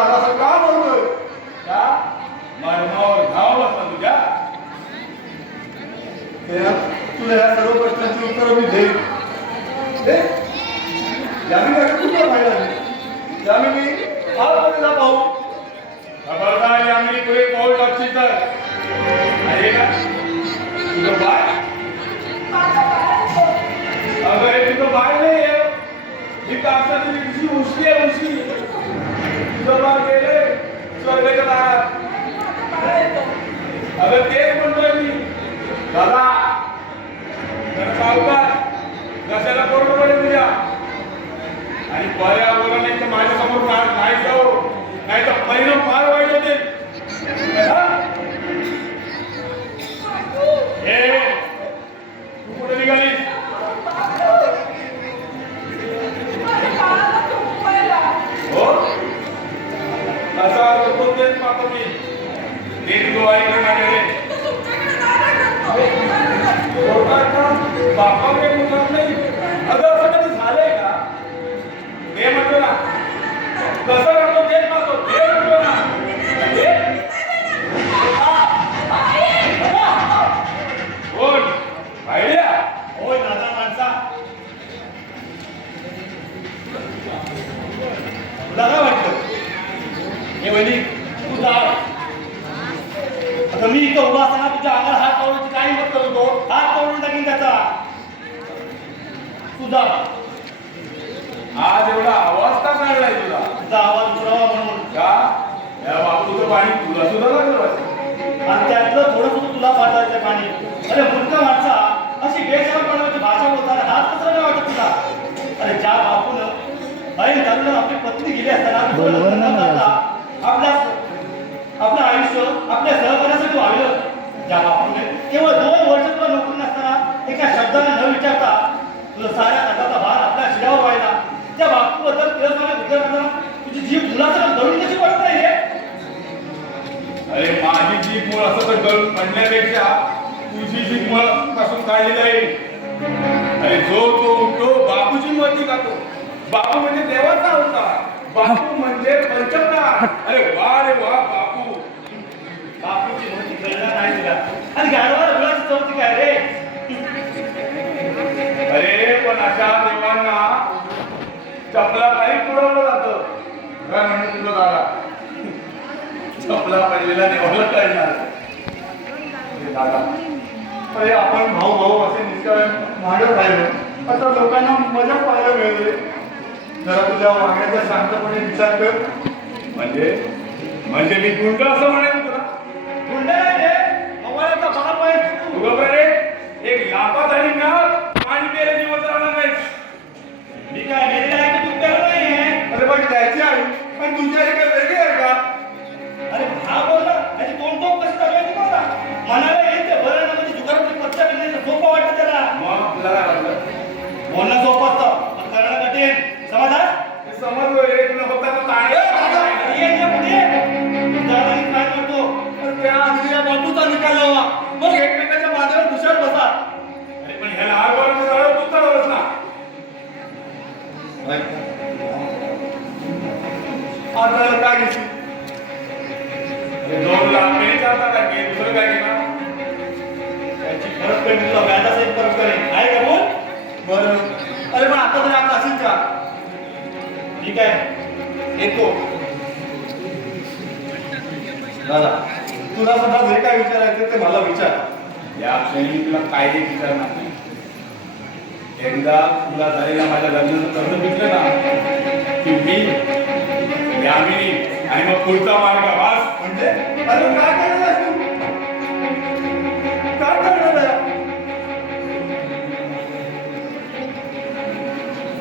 दादा असं का बोलतोय? का मरणावर घाव बसला तुझ्या? तुला या सर्व प्रश्नांची उत्तरं मी देईन. यामिनी आता कुठं पाहिलं नाही? यामिनी आतमध्ये जा पाहू. खबरदार यामिनी पुढे पाऊल टाकशील तर आहे का तुझं बाळ? अगं हे तुझं बाळ नाही आहे, ही कापसाची तुझी उशी आहे, उशी. तुझं बाळ गेले स्वर्गाच्या दारात. अगं तेच म्हणतोय मी दादा. तर सावकार कशाला करून पडेल तुझ्या आणि पर्या बोला नाही तर माझ्यासमोर नाही जाऊ, नाही तर परिणाम फार वाईट होते. तू कुठे निघालीस? हो असा तो तेच पाहतो मी. तेच तो ऐकलं माझ्याकडे बापा काही मुलाम नाही. अगं असं कधी झालंय का? ते म्हणतो ना कसं करतो तेच पाहतो, ते म्हणतो ना. कोण पाहिल्या? होय दादा माणसा. तुला काय वाटतं? हे वहिनी तू जा. आता मी इथं उभा असताना तुझ्या अंगाला हात लावण्याची काही मत करतो. हात तोडून टाकीन त्याचा. तू जा. आज एवढा आवाज का काढलाय तुला? तुझा आवाज पुरावा म्हणून. का या बापूचं पाणी तुला सुद्धा लागलं वाटतं? आणि त्यातलं थोडंसं तुला पाठवायचं पाणी. अरे मूर्ख माणसा, अशी बेशरमपणाची भाषा बोलताना हात कसं नाही वाटत तुला? अरे ज्या बापूनं ऐन घालून आपली पत्नी गेली असताना आपलं आयुष्य आपल्या सहकार्यासाठी वाढलं. ज्या बापूने केवळ 2 वर्ष तुला नोकरी नसताना एका शब्दाने न विचारता तुला साऱ्या घराचा भार आपल्या शिरावर व्हायला, त्या बापूबद्दल तिरस्कार विचार करताना तुझी जीभ मुलाचं धरून कशी पडत नाही रे? अरे माझी जीभ मूळ असं तर गळून पडण्यापेक्षा तुझी जीभ मूळ पासून काढली जाईल. अरे जो तो उठतो बापूची मती खातो. बापू म्हणजे देवाचा अवतार. बापू म्हणजे पंचमनाथ. अरे वा रे वा बापू. बापूची मोठी कळणार नाही तुला. आणि गाडवाला मुलाची चौथी काय रे? अरे पण अशा देवांना चपला काही पुरवलं जातं. काय म्हणतो तुझं दादा? चपला पडलेला देवाला कळणार. दादा अरे आपण भाऊ भाऊ असे निष्काळ मांडत राहिलो. आता लोकांना मजा पाहायला मिळते. जरा तुझ्या वागण्याचा शांतपणे विचार कर. म्हणजे मी गुंड असं म्हणेन तुला? गुंड नाही रे, मवाळ्याचा बाप आहे तू. उगा रे एक लापात आणि ना पाणी प्यायला दिवस राहणार नाही. मी काय मेलेला आहे की तू प्यायला नाही आहे? अरे पण त्याची आई पण तुझी आई काय वेगळी आहे का? अरे हा बोल ना, आणि तोंड टोक कसं चालू आहे तुम्हाला? म्हणाला येईल ते बरं ना, म्हणजे जुगाराची पत्ता बिनण्याचं सोपं वाटतं त्याला. मग तुला काय वाटलं? बोलणं सोपं असतं पण करणं कठीण. समजा हे समजलो रे. तुला फक्त आता ताणे काय करतो? त्या आधीच्या बापूचा निकाल लावा. मग एकमेकाच्या माथ्यावर खुशाल बसा. अरे पण ह्याला आग वरून जाळं तू चढवलंस ना. आता काय घेतली? अरे 2 लाख मी चालता का घे दुसरं काय घेणार? त्याची फरक कमी तुला व्याजासहित फरक करेल. आहे का बोल? बरं. अरे पण आता तरी आता असेल का? ठीक आहे, येतो. दादा तुला सुद्धा जे काय विचारायचं ते मला विचार. या क्षणी तुला कायदे विचारणार नाही. एकदा तुला झालेला माझ्या लग्नाचं कर्ज दिसलं ना की मी यामिनी आणि मग पुढचा मार्ग वास. म्हणजे अरे काय